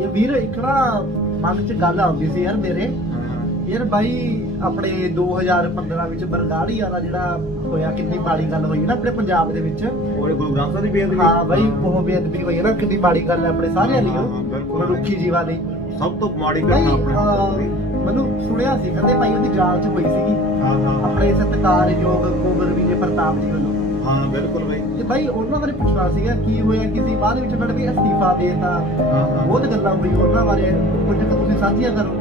ਇਹ ਵੀਰ ਇੱਕ ਨਾ ਮਨ 'ਚ ਗੱਲ ਆਉਂਦੀ ਸੀ ਯਾਰ ਮੇਰੇ। ਯਾਰ ਬਾਈ ਆਪਣੇ 2015 ਵਿੱਚ ਬਰਗਾੜੀ ਵਾਲਾ ਜਿਹੜਾ ਹੋਇਆ ਕਿੰਨੀ ਮਾੜੀ ਗੱਲ ਹੋਈ ਨਾ ਆਪਣੇ ਪੰਜਾਬ ਦੇ ਵਿੱਚ। ਉਹਦੇ ਗੁਰੂ ਗ੍ਰੰਥ ਸਾਹਿਬ ਦੀ ਬੇਅਦਬੀ ਹਾਂ ਬਾਈ ਉਹ ਬੇਅਦਬੀ ਹੋਈ ਨਾ ਕਿੰਨੀ ਮਾੜੀ ਗੱਲ ਹੈ ਆਪਣੇ ਸਾਰਿਆਂ ਲਈ ਉਹ। ਮਨੁੱਖੀ ਜੀਵਾਂ ਲਈ ਸਭ ਤੋਂ ਮਾੜੀ ਘਟਨਾ ਆਪਣੇ ਮੈਨੂੰ ਸੁਣਿਆ ਸੀ ਕਹਿੰਦੇ ਭਾਈ ਉਹਦੀ ਜਾਂਚ ਹੋਈ ਸੀਗੀ। ਹਾਂ ਹਾਂ। ਆਪਣੇ ਸਤਿਕਾਰਯੋਗ ਕੁੰਵਰ ਵਿਜੇ ਪ੍ਰਤਾਪ ਜੀ ਵੱਲੋਂ। ਹਾਂ ਬਿਲਕੁਲ ਬਈ। ਤੇ ਬਾਈ ਉਹਨਾਂ ਬਾਰੇ ਪੁੱਛਣਾ ਸੀਗਾ ਕੀ ਹੋਇਆ ਕਿਸੇ ਬਾਅਦ ਵਿੱਚ ਉਹਨਾਂ ਨੇ ਵੀ ਅਸਤੀਫਾ ਦੇਤਾ। ਹਾਂ ਹਾਂ। ਬਹੁਤ ਗੱਲਾਂ ਹੋਈ ਉਹਨਾਂ ਬਾਰੇ। ਕੁਝ ਕੁ ਤੁਸੀਂ ਸਾਂਝੀਆਂ ਕਰੋ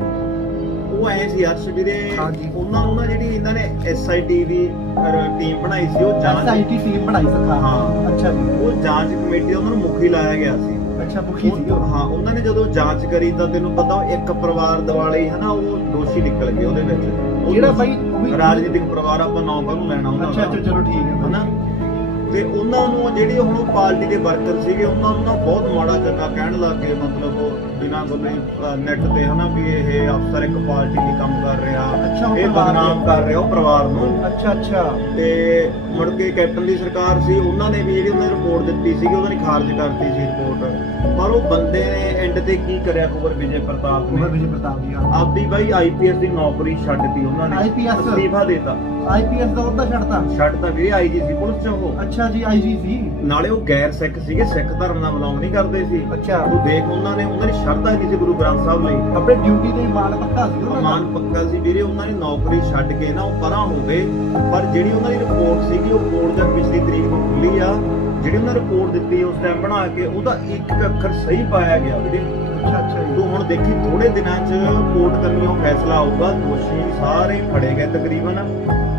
ਉਹ ਐ ਸੀ ਅਰਸ਼ ਵੀਰੇ। ਹਾਂਜੀ। ਉਹਨਾਂ ਨੂੰ ਨਾ ਜਿਹੜੀ ਇਹਨਾਂ ਨੇ ਐਸਆਈਟੀ ਦੀ ਟੀਮ ਬਣਾਈ ਸੀ ਉਹ ਜਾਂਚ ਐਸਆਈਟੀ ਟੀਮ ਬਣਾਈ ਸਰਕਾਰ ਨੇ। ਹਾਂ। ਅੱਛਾ ਜੀ। ਉਹ ਜਾਂਚ ਕਮੇਟੀ ਦਾ ਉਹਨਾਂ ਨੂੰ ਮੁਖੀ ਲਾਇਆ ਗਿਆ ਸੀ। ਅੱਛਾ ਮੁਖੀ ਸੀ ਉਹ। ਹਾਂ ਉਹਨਾਂ ਨੇ ਜਦੋਂ ਜਾਂਚ ਕਰੀ ਤਾਂ ਤੈਨੂੰ ਪਤਾ ਉਹ ਇੱਕ ਪਰਿਵਾਰ ਦਿਵਾਲੇ ਹੀ ਹਨਾ ਉਹ ਦੋਸ਼ੀ ਨਿਕਲ ਗਏ ਉਹਦੇ ਵਿੱਚ। ਉਹ ਜਿਹੜਾ ਬਾਈ ਉਹ ਵੀ- ਰਾਜਨੀਤਿਕ ਪਰਿਵਾਰ ਆਪਾਂ ਨਾਂ ਕਾਹਨੂੰ ਲੈਣਾ ਉਹਨਾਂ ਅੱਛਾ ਅੱਛਾ ਚਲੋ ਠੀਕ ਹੈ। ਹਨਾ? ਤੇ ਉਹਨਾਂ ਨੂੰ ਜਿਹੜੀ ਹੁਣ ਉਹ ਪਾਰਟੀ ਦੇ ਵਰਕਰ ਸੀਗੇ ਉਹਨਾਂ ਨੂੰ ਨਾ ਬਹੁਤ ਮਾੜਾ ਚੰਗਾ ਕਹਿਣ ਲੱਗ ਗਏ ਮਤਲਬ ਉਹ ਬਿਨਾਂ ਗੱਲੇ ਨੈਟ ਤੇ ਹਨਾ ਵੀ ਇਹ ਅਫਸਰ ਇੱਕ ਪਾਰਟੀ ਲਈ ਕੰਮ ਕਰ ਰਿਹਾ। ਅੱਛਾ, ਇਹ ਬਦਨਾਮ ਕਰ ਰਿਹਾ ਉਹ ਪਰਿਵਾਰ ਨੂੰ। ਅੱਛਾ ਅੱਛਾ। ਤੇ ਮੁੜ ਕੇ ਕੈਪਟਨ ਦੀ ਸਰਕਾਰ ਸੀ ਉਹਨਾਂ ਨੇ ਵੀ ਜਿਹੜੀ ਉਹਨਾਂ ਨੇ ਰਿਪੋਰਟ ਦਿੱਤੀ ਸੀਗੀ ਉਹਨਾਂ ਨੇ ਖਾਰਜ ਕਰਤੀ ਸੀ ਰਿਪੋਰਟ ਪਰ ਉਹ ਬੰਦੇ ਨੇ ਐਂਡ ਤੇ ਕੀ ਕਰਿਆ ਕੁਵਰ ਵਿਜੇ ਪ੍ਰਤਾਪ ਨੇ? ਵਿਜੇ ਪ੍ਰਤਾਪ ਜੀ ਆਪਦੀ ਬਾਈ ਆਈਪੀਐਸ ਦੀ ਨੌਕਰੀ ਛੱਡਤੀ ਉਹਨਾਂ ਨੇ। ਅਸਤੀਫਾ ਦੇਤਾ। ਆਈਪੀਐਸ ਦਾ ਉਹਦਾ ਛੱਡਤਾ ਛੱਡਤਾ ਵੀ ਆਈਜੀ ਸੀ ਪੁਲਿਸ ਚ ਉਹ। ਅੱਛਾ ਜੀ ਆਈਜੀ ਸੀ। ਨਾਲੇ ਉਹ ਗੈਰ ਸਿੱਖ ਸੀਗੇ ਸਿੱਖ ਧਰਮ ਨਾਲ ਬਿਲੋਂਗ ਨਹੀਂ ਕਰਦੇ ਸੀ। ਅੱਛਾ। ਤੂੰ ਦੇਖ ਉਹਨਾਂ ਨੇ ਉਹਨਾਂ ਦੀ ਸ਼ਰਧਾ ਨਹੀਂ ਸੀ ਗੁਰੂ ਗ੍ਰੰਥ ਸਾਹਿਬ ਲਈ। ਆਪਣੇ ਡਿਊਟੀ ਤੇ ਮਾਨ ਪੱਕਾ ਸੀ ਉਹਨਾਂ ਦਾ? ਮਾਨ ਪੱਕਾ ਸੀ ਵੀਰੇ ਉਹਨਾਂ ਦੀ ਨੌਕਰੀ ਛੱਡ ਕੇ ਨਾ ਉਹ ਪਰਾਂ ਹੋ ਗਏ। ਪਰ ਜਿਹੜੀ ਉਹਨਾਂ ਦੀ ਰਿਪੋਰਟ ਸੀਗੀ ਉਹ ਕੋਰਟ ਜਦ ਪਿਛਲੀ ਤਰੀਕ ਨੂੰ ਖੁੱਲੀ ਆ ਜਿਹੜੀ ਉਹਨਾਂ ਰਿਪੋਰਟ ਦਿੱਤੀ ਉਸ ਟਾਈਮ ਬਣਾ ਕੇ ਉਹਦਾ ਇੱਕ ਇੱਕ ਅੱਖਰ ਸਹੀ ਪਾਇਆ ਗਿਆ ਵੀਰੇ। ਅੱਛਾ ਅੱਛਾ ਜੀ। ਤੂੰ ਹੁਣ ਦੇਖੀ ਥੋੜੇ ਦਿਨਾਂ 'ਚ ਕੋਰਟ ਕੰਨੀਓ ਫੈਸਲਾ ਆਊਗਾ ਦੋਸ਼ੀ ਸਾਰੇ ਫੜੇ ਗਏ ਤਕਰੀਬਨ।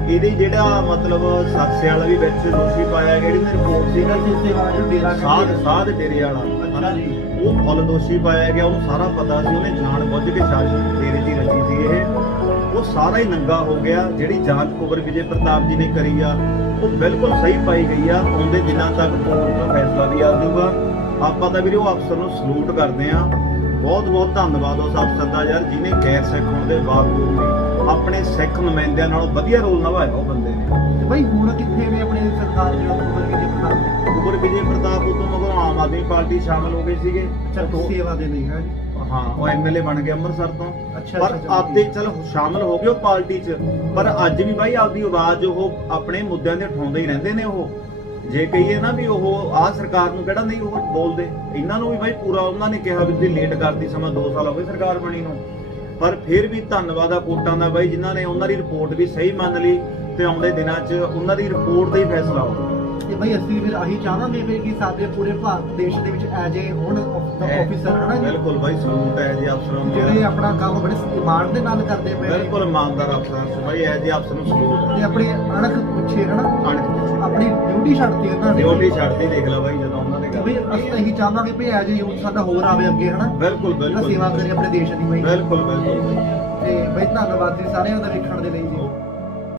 ਇਹਦੇ ਜਿਹੜਾ ਮਤਲਬ ਸਾਕਸੇ ਵਾਲਾ ਵੀ ਵਿੱਚ ਦੋਸ਼ੀ ਪਾਇਆ ਗਿਆ ਜਿਹੜੀ ਰਿਪੋਰਟ ਸੀ ਨਾ ਜਿਹੜਾ ਸੇਵਾ ਜੋ ਡੇਰਾ ਸਾਧ ਸਾਧ ਡੇਰੇ ਵਾਲਾ ਅੱਛਾ ਜੀ। ਉਹ ਫੁੱਲ ਦੋਸ਼ੀ ਪਾਇਆ ਗਿਆ, ਉਹਨੂੰ ਸਾਰਾ ਪਤਾ ਸੀ, ਉਹਨੇ ਜਾਣ ਬੁੱਝ ਕੇ ਸਾਜ਼ਿਸ਼ ਡੇਰੇ 'ਚ ਰਚੀ ਸੀ ਇਹ। ਉਹ ਸਾਰਾ ਹੀ ਨੰਗਾ ਹੋ ਗਿਆ, ਜਿਹੜੀ ਜਾਂਚ ਕੁਬਰ ਵਿਜੇ ਪ੍ਰਤਾਪ ਜੀ ਨੇ ਕਰੀ ਆ, ਉਹ ਬਿਲਕੁਲ ਸਹੀ ਪਾਈ ਗਈ ਆ ਉਹਦੇ ਦਿਨਾਂ ਤੱਕ ਕੋਰਟ ਦਾ ਫੈਸਲਾ ਵੀ ਆ ਜਾਊਗਾ। ਆਪਾਂ ਤਾਂ ਵੀਰੇ ਉਹ ਅਫਸਰ ਨੂੰ ਸਲੂਟ ਕਰਦੇ ਆ। ਬਹੁਤ ਬਹੁਤ ਧੰਨਵਾਦ ਉਸ ਅਫਸਰ ਦਾ ਯਾਰ, ਜਿਹਨੇ ਗੈਰ ਸਿੱਖ ਹੋਣ ਦੇ ਬਾਵਜੂਦ ਵੀ ਆਪਣੇ ਸਿੱਖ ਨੁਮਾਇੰਦਿਆਂ ਨਾਲ ਵਧੀਆ ਰੋਲ ਨਿਭਾਇਆ ਉਹ ਬੰਦੇ ਨੇ। ਤੇ ਬਾਈ ਹੁਣ ਕਿੱਥੇ ਨੇ ਆਪਣੇ ਸਰਕਾਰ ਜਿਹੜਾ ਕੁਮਾਰ ਵਿਜੇ ਪ੍ਰਤਾਪ? ਕੁਬਰ ਵਿਜੇ ਪ੍ਰਤਾਪ ਉਦੋਂ ਮਗਰੋਂ ਆਮ ਆਦਮੀ ਪਾਰਟੀ ਸ਼ਾਮਲ ਹੋ ਗਈ ਸੀਗੇ। ਅੱਛਾ ਸੇਵਾ ਦੇ ਲਈ ਹੈ ਜੀ? ਹਾਂ ਉਹ ਐਮਐਲਏ ਬਣ ਗਿਆ ਅੰਮ੍ਰਿਤਸਰ ਤੋਂ। ਪਰ ਆਪਦੇ ਚਲ ਸ਼ਾਮਲ ਹੋ ਗਏ ਉਹ ਪਾਰਟੀ 'ਚ। ਪਰ ਅੱਜ ਵੀ ਬਾਈ ਆਪਦੀ ਆਵਾਜ਼ ਉਹ ਆਪਣੇ ਮੁੱਦਿਆਂ ਤੇ ਉਠਾਉਂਦੇ ਹੀ ਰਹਿੰਦੇ ਨੇ ਉਹ। ਜੇ ਕਹੀਏ ਨਾ ਵੀ ਉਹ ਆਹ ਸਰਕਾਰ ਨੂੰ ਕਿਹੜਾ ਨਹੀਂ ਉਹ ਬੋਲਦੇ। ਇਹਨਾਂ ਨੂੰ ਵੀ ਬਾਈ ਪੂਰਾ ਉਹਨਾਂ ਨੇ ਕਿਹਾ ਵੀ ਲੇਟ ਕਰਤੀ ਸਮਾਂ 2 ਸਾਲ ਹੋ ਗਏ ਸਰਕਾਰ ਬਣੀ ਨੂੰ। ਪਰ ਫਿਰ ਵੀ ਧੰਨਵਾਦ ਆ ਕੋਟਾਂ ਦਾ ਬਾਈ ਜਿਨ੍ਹਾਂ ਨੇ ਉਹਨਾਂ ਦੀ ਰਿਪੋਰਟ ਵੀ ਸਹੀ ਮੰਨ ਲਈ ਤੇ ਆਉਂਦੇ ਦਿਨਾਂ 'ਚ ਉਹਨਾਂ ਦੀ ਰਿਪੋਰਟ ਦਾ ਹੀ ਫੈਸਲਾ ਹੋਊਗਾ ਤੇ ਬਈ ਅਸੀਂ ਫਿਰ ਆਹੀ ਚਾਹਾਂਗੇ ਫਿਰ ਕਿ ਸਾਡੇ ਪੂਰੇ ਭਾਰਤ ਦੇਸ਼ ਦੇ ਵਿੱਚ ਐਜ ਹੁਣ ਆਫੀਸਰ ਹਨਾ ਜੀ? ਬਿਲਕੁਲ ਬਾਈ ਸਲੂਟ ਹੈ ਜੀ ਅਫਸਰਾਂ ਨੂੰ ਜਿਹੜੇ ਆਪਣਾ ਕੰਮ ਬੜੇ ਇਮਾਨ ਦੇ ਨਾਲ ਕਰਦੇ ਪਏ ਨੇ। ਬਿਲਕੁਲ ਇਮਾਨਦਾਰ ਅਫਸਰ ਸੀ ਬਾਈ ਐ ਜੀ ਅਫਸਰ ਨੂੰ ਸਲੂਟ ਤੇ ਆਪਣੀ ਅਣਖ ਪਿੱਛੇ ਹਨਾ? ਅਣਖ ਆਪਣੀ ਡਿਊਟੀ ਛੱਡਤੀ ਉਹਨਾਂ ਨੇ। ਡਿਊਟੀ ਛੱਡਦੀ ਦੇਖ ਲੈ ਬਾਈ ਜਦੋਂ ਉਹਨਾਂ ਗੱਲ ਅਸੀਂ ਤਾਂ ਇਹੀ ਚਾਹਾਂਗੇ ਵੀ ਐਜ ਯੂਥ ਸਾਡਾ ਹੋਰ ਆਵੇ ਅੱਗੇ ਹਨਾ? ਬਿਲਕੁਲ ਬਿਲਕੁਲ। ਸੇਵਾ ਕਰੇ ਆਪਣੇ ਦੇਸ਼ ਦੀ ਬਈ। ਬਿਲਕੁਲ ਬਿਲਕੁਲ। ਤੇ ਬਈ ਧੰਨਵਾਦ ਜੀ ਸਾਰਿਆਂ ਦਾ ਵੇਖਣ ਦੇ ਲਈ ਜੀ।